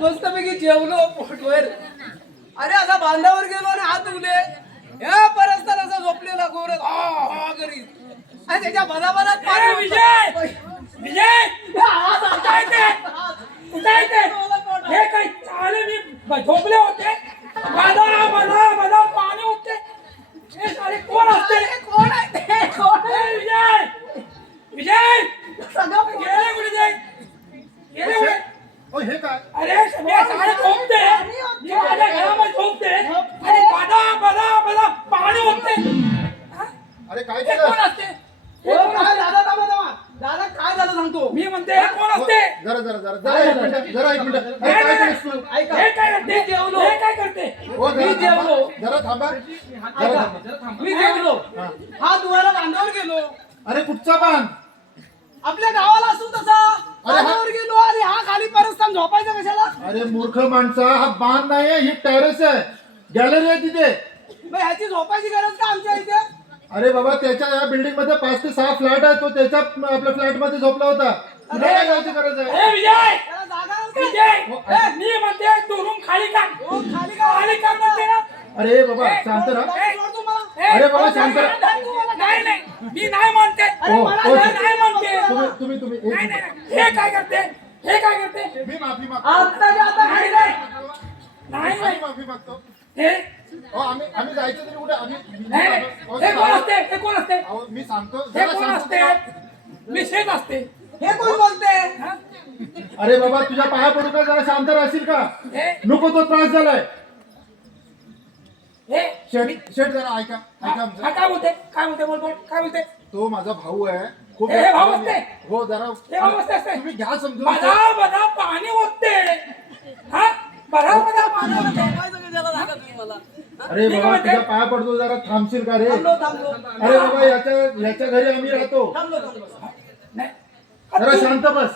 मस्तपैकी जेवलो पोटवर. अरे असा बांधावर गेलो आणि हात धुले. या परस्तर असा झोपलेला गोरत हा करीत. आणि त्याच्या बदाबदात पाणी होतं. विजय उठायचे हे काय चाले मी झोपले होते. बदा बदा बदा पाणी होते. हे सारे कोण असते? कोण आहे ते? कोण आहे? विजय विजय सगळं गेले कुठे जाई गेले कुठे? ओ हे काय? अरे मी सारे झोपते. मी माझ्या घरामध्ये झोपते आणि बदा बदा बदा पाणी होते. अरे काय हे केलं? कोण असते? हो काय दादा दादा काय झालं सांगतो. मी म्हणते हे कोण असते? जरा एक मिनिट. अरे काय केलंस तू? ऐका हे काय करते? जेवलो. हे काय करते? हो मी जेवलो. जरा थांबा. ऐका, मी जेवलो. हा धुवायला बांधावर गेलो. अरे कुठचा बांध? आपल्या गावाला असू तसा बांधावर गेलो आणि हा खाली परस्तान झोपायचा कशाला. अरे मूर्ख माणसा, हा बांध नाहीये, ही टेरेस आहे, गॅलरी आहे तिथे. मग ह्याची झोपायची गरज का आमच्या इथे. अरे बाबा, त्याच्या या बिल्डिंग मध्ये 5 ते 6 फ्लॅट आहे. तो त्याच्या आपल्या फ्लॅट मध्ये झोपला होता. तुला काय जायची गरज आहे? हे विजय त्याला जागा नव्हती. विजय मी म्हणते तू रूम खाली का हो, खाली का? खाली का म्हणते ना. अरे बाबा शांत राहा. सोड तुम्हाला. हे, अरे बाबा, शांत राहा. नाही नाही मी नाही म्हणते. अरे मला ओ, नाही म्हणते. तुम्ही एक नाही मिनिट. नाही हे काय करते? हे काय करते? मी माफी मागतो. आत्ताच्या आता खाली जाय. नाही नाही माफी मागतो. हे आम्ही जायचं तरी कुठे? नाही, नाही. हे कोण असते? हे कोण असते? मी सांगतो. हे जरा कोण शांत असते? राहा. मी शेत असते. हे कोण बोलते. हा? अरे बाबा, तुझ्या पाया पडू का? जरा शांत राहशील का? हे नको, तो त्रास झालाय. हे शेठ जरा ऐका आमचं. हा काय बोलते? काय बोलते? बोल बोल काय बोलते? तो माझा भाऊ आहे. खूप हे भाऊ असते? हो, जरा हे भाऊ असते? तुम्ही घ्या समजून. बदा बदा पाणी होते. हा बदा बदा पाणी होते. झोपायचं कशाला जागा तुम्ही मला. अरे मी बाबा, काय म्हणते? तुझ्या पाया पडतो, जरा थांबशील का रे? थांबलो. अरे बाबा, याच्या घरी आम्ही राहतो. थांबलो. नाही जरा शांत बस.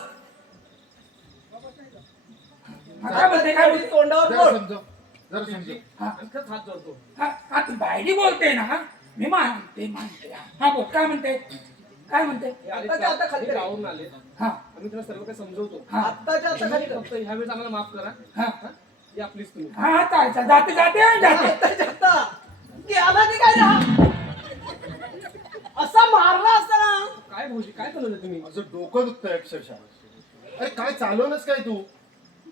हा, काय बोलते? काय बोलते? तोंडावर जरा बोल. समजव. हा हात जोडतो. हा ती बायडी बोलते ना. मी मानते हा बोल काय म्हणते? काय म्हणते? आत्ताच्या आता खाली करा. गावून आले हा आम्ही त्याला सर्व काही समजवतो. हा आत्ताच्या आता खाली करा. फक्त ह्या वेळेस आम्हाला माफ करा. हा या प्लीज तुम्ही. हा चालतं जाते जाते जाते. आत्ताच्या आता. की आला की काय राहा. असा मारला असता ना. काय भाऊजी काय चालवलं तुम्ही? माझं डोकं दुखतंय अक्षरशः. अरे काय चालवलंस काय तू?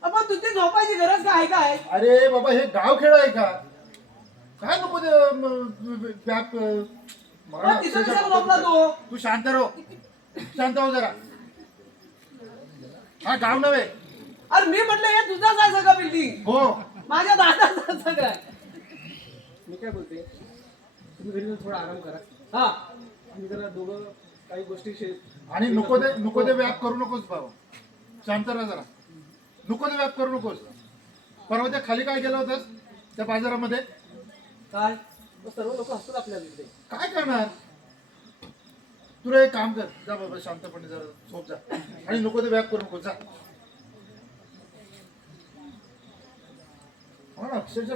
आपण तुझी झोपायची गरज काय काय. अरे बाबा, हे गावखेड आहे का? काय नको ते व्याप मला पण तिथं कशाला झोपला तो. तू शांत राहो. शांत हो जरा. हा गाव नव्हे. अरे मी म्हटलं हे तुझाच आहे सगळं बिल्डिंग. हो. माझ्या दादाचं सगळं आहे. मी काय बोलते, तुम्ही घरी जाऊन थोडा आराम करा. हा आम्ही जरा दोघं काही गोष्टी आणि नको ते व्याप करू नकोस बाबा. शांत राहा जरा. नको ते व्याप करू नकोस. परवा त्या खाली काय केलं होतंस त्या बाजारामध्ये? काय सर्व लोक असतात आपल्या तिथे. काय करणार? तुला एक काम कर, जा बाबा शांतपणे जरा झोप जा. आणि नको ते व्याप करू नको, जा. मला अक्षरशः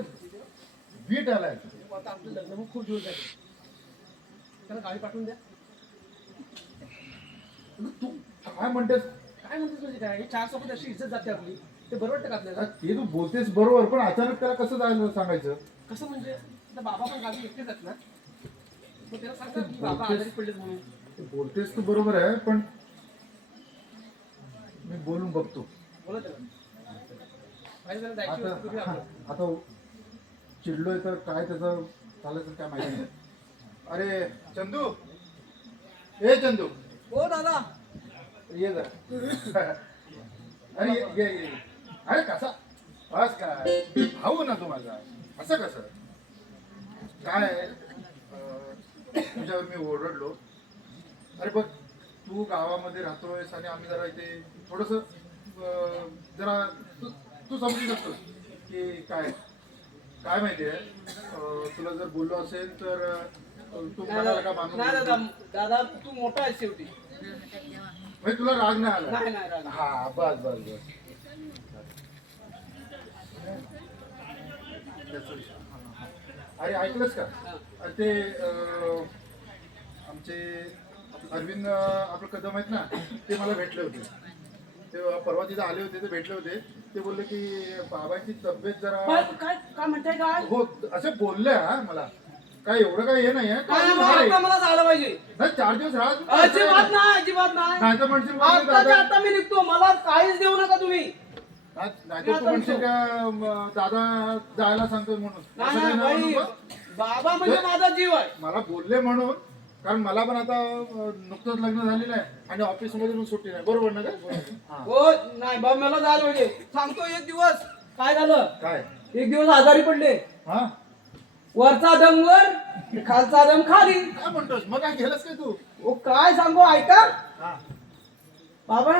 वीट आलाय. आता आपलं लग्न होऊन खूप दिवस झाले. त्याला गावी पाठवून द्या. तू काय म्हणतेस? काय म्हणतेस म्हणजे काय? हे 4 सोबत अशी इज्जत जाते आपली. ते बरं वाटतं का आपल्याला? ते तू बोलतेस बरोबर, पण अचानक त्याला कसं जायला सांगायचं? कसं म्हणजे आता बाबा पण गावी एकटेच आहेत ना. मग त्याला सांगतात की बाबा आजारी पडलेत म्हणून. ते बोलतेस तू बरोबर आहे, पण मी बोलून बघतो. बोला त्याला. पाहिजे त्याला जायची वस्तू कधी आता आपण. आता चिडलोय तर काय त्याचं चालायचं काय माहिती नाही. अरे चंदू, ए चंदू, हो दादा. ये जरा. अरे ये. अरे कसा बस काय भाऊ ना तू माझा, असं कसं काय? तुझ्यावर मी ओरडलो. अरे बघ, तू गावामध्ये राहतोयस आणि आम्ही जरा इथे थोडस जरा तू समजू शकतोस की काय काय माहितीये. तुला जर बोललो असेल तर तू म्हणाला का मानून नाही दादा. दादा तू मोठा आहे शेवटी. म्हणजे तुला राग नाही आला? नाही राग. हा बस. अरे ऐकलंस का? ते आमचे अरविंद आपलं कदम आहेत ना, ते मला भेटले होते. ते परवा तिथे आले होते, ते भेटले होते, ते बोलले की बाबांची तब्येत जरा काय म्हणताय काय हो असे बोलले हा मला. काय एवढं काय हे नाही काय आता मला जायला पाहिजे. नाही 4 दिवस अजिबात नाही, अजिबात नाही. नाही तर म्हणशील मग मी आत्ताच्या दादा- आता मी निघतो, मला काहीच देऊ नका तुम्ही. नाही तर तू म्हणशील का दादा जायला सांगतोय म्हणून. नाही असं काही नाही नाही बाई, म्हणू बाबा म्हणजे माझा जीव आहे. मला बोलले म्हणून, कारण मला पण आता नुकतंच लग्न झालेलं आहे आणि ऑफिस मध्ये पण सुट्टी नाही. बरोबर ना काय? हा. हो नाही बाबा, मला जायला पाहिजे. सांगतो एक दिवस काय झालं, काय एक दिवस आजारी पडले. हा वरचा दम वर, खालचा दम खाली. काय म्हणतोस मग? काय केलंस काय तू? ओ काय सांगू, ऐका हा बाबा,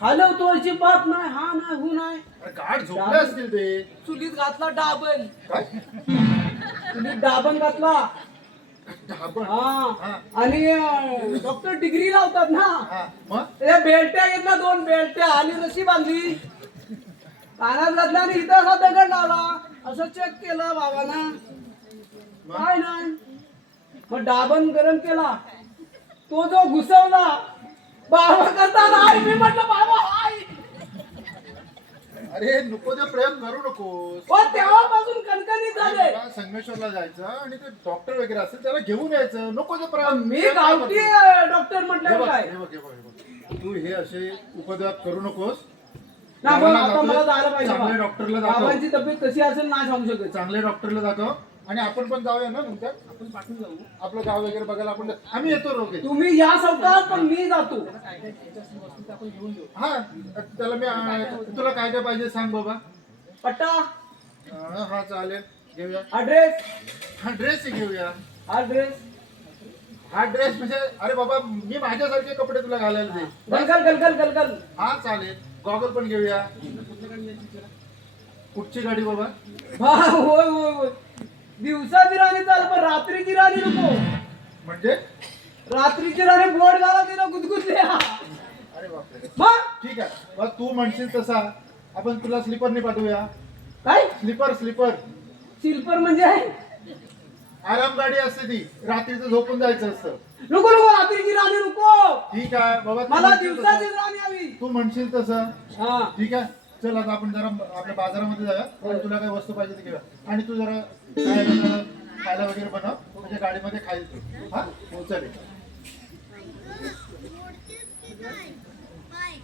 हलवतो अजिबात नाही, हा नाही हू नाही. अरे गाठ झोपले असतील ते. चुलीत घातला डाबन, काय चुलीत डाबन घातला. आपण हा आणि डॉक्टर डिग्री लावतात ना, हा मग त्या बेल्ट्या घेतल्या, 2 बेल्ट्या आणि रशी बांधली, कानात घातला आणि इथं असा दगड लावला. असं चेक केलं बाबांना, काय नाही. मग डाबन गरम केला, तो जो घुसवला, बाबा करता नाही. मी म्हटलं बाबा हाय. अरे नको ते प्रेम करू नकोस. हो तेव्हापासून कणकणीत झाले. तुला संगमेश्वरला जायचं आणि ते डॉक्टर वगैरे असेल त्याला घेऊन यायचं. नको ते प्रेम. मी गावठी डॉक्टर हे म्हटलं बघ, काय हे बघ, हे बघ, हे बघ. तू हे असे उपद्व्याप करू नकोस. ना पण आता जातोय, मला जायला पाहिजे. चांगल्या डॉक्टरला दाखव. बाबांची तब्येत कशी असेल नाही सांगू शकत. चांगल्या डॉक्टरला दाखव आणि आपण पण जाऊया ना नंतर. आपण पाठवून जाऊ. आपलं गाव वगैरे बघायला आपण आम्ही येतो रोगे. तुम्ही या सप्ताहात, पण मी जातो. त्याला काय काय घ्यायचं असेल वस्तू ते आपण घेऊन देऊ. हा त्याला मी तुला काय काय पाहिजे सांग बाबा. पट्टा, हा चालेल घेऊया. ड्रेस, हा ड्रेस घेऊया. हा ड्रेस, हा ड्रेस म्हणजे अरे बाबा मी माझ्यासारखे कपडे तुला घालायला दे. गलगल गलगल गलगल. हा चालेल. गॉगल पण घेऊया. कुठची गाडी बाबा? हा होय होय होय, दिवसाची राणी चाल, पण रात्रीची राणी नको. म्हणजे रात्रीची राणी बोर्ड घाला, तिला गुदगुदल्या. अरे बापरे. मग ठीक आहे मग तू म्हणशील तसा आपण तुला स्लीपरने पाठवूया. काय स्लीपर स्लीपर शिल्पर म्हणजे आहे? आराम गाडी असते ती. रात्रीचं झोपून जायचं असतं. नको नको, रात्रीची राणी नको. ठीक आहे बाबा तू मला म्हणशील दिवसाची तसं. राणी हवी. तू म्हणशील तसं हा ठीक आहे. चल आता आपण जरा आपल्या बाजारामध्ये जाऊया आणि तुला काय वस्तू पाहिजे ते घेऊया. आणि तू जरा खायला वगैरे बनव, म्हणजे गाडीमध्ये खाईल तू. हा हो चालेल. Bye.